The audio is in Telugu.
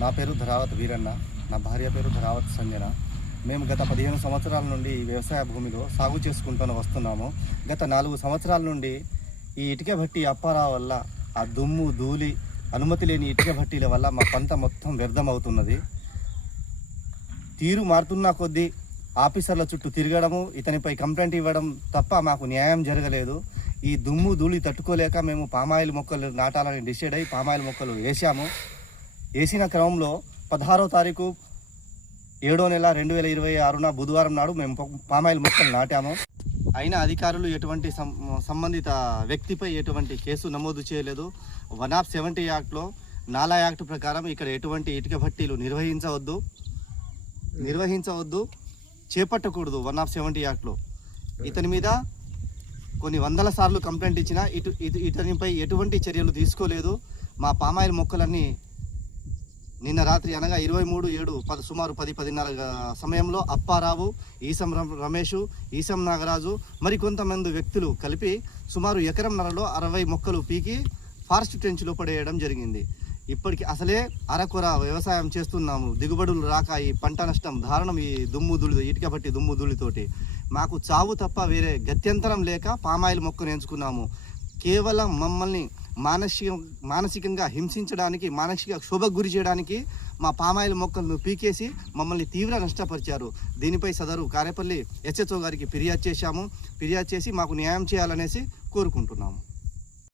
నా పేరు ధరావత్ వీరన్న, నా భార్య పేరు ధరావత్ సంజన. మేము గత 15 సంవత్సరాల నుండి ఈ వ్యవసాయ భూమిలో సాగు చేసుకుంటూ వస్తున్నాము. గత 4 సంవత్సరాల నుండి ఈ ఇటుక భట్టి అప్పారావు వల్ల ఆ దుమ్ము ధూళి అనుమతి లేని ఇటుక భట్టీల వల్ల మా పంట మొత్తం వ్యర్థమవుతున్నది. తీరు మారుతున్న కొద్దీ ఆఫీసర్ల చుట్టూ తిరగడము, ఇతనిపై కంప్లైంట్ ఇవ్వడం తప్ప మాకు న్యాయం జరగలేదు. ఈ దుమ్ము ధూళి తట్టుకోలేక మేము పామాయిల్ మొక్కలు నాటాలని డిసైడ్ అయ్యి పామాయిల్ మొక్కలు వేసాము. వేసిన క్రమంలో 16వ తారీఖు 7వ నెల 2026 బుధవారం నాడు మేము పామాయిల్ మొక్కలు నాటాము. అయినా అధికారులు ఎటువంటి సంబంధిత వ్యక్తిపై ఎటువంటి కేసు నమోదు చేయలేదు. 170 యాక్ట్లో నాలా యాక్ట్ ప్రకారం ఇక్కడ ఎటువంటి ఇటుక భట్టీలు నిర్వహించవద్దు, చేపట్టకూడదు. 170 యాక్ట్లో ఇతని మీద కొన్ని వందల సార్లు కంప్లైంట్ ఇచ్చినా ఇతనిపై ఎటువంటి చర్యలు తీసుకోలేదు. మా పామాయిల్ మొక్కలన్నీ నిన్న రాత్రి అనగా 23/7 సుమారు 10-10:30 సమయంలో అప్పారావు, ఈసం రమేష్, ఈసం నాగరాజు మరికొంతమంది వ్యక్తులు కలిపి సుమారు ఎకరంన్నరలో 60 మొక్కలు పీకి ఫారెస్ట్ ట్రెంచ్లో పడేయడం జరిగింది. ఇప్పటికి అసలే అరకొర వ్యవసాయం చేస్తున్నాము, దిగుబడులు రాక ఈ పంట నష్టం దారుణం. ఈ దుమ్ము ధూళి, ఇటుక బట్టి దుమ్ము ధూళితోటి మాకు చావు తప్ప వేరే గత్యంతరం లేక పామాయిల్ మొక్కను ఎంచుకున్నాము. కేవలం మమ్మల్ని మానసికంగా హింసించడానికి, మానసిక క్షోభకు గురి చేయడానికి మా పామాయిల్ మొక్కలను పీకేసి మమ్మల్ని తీవ్ర నష్టపరిచారు. దీనిపై సదరు కారేపల్లి SHO గారికి ఫిర్యాదు చేశాము. ఫిర్యాదు చేసి మాకు న్యాయం చేయాలనేసి కోరుకుంటున్నాము.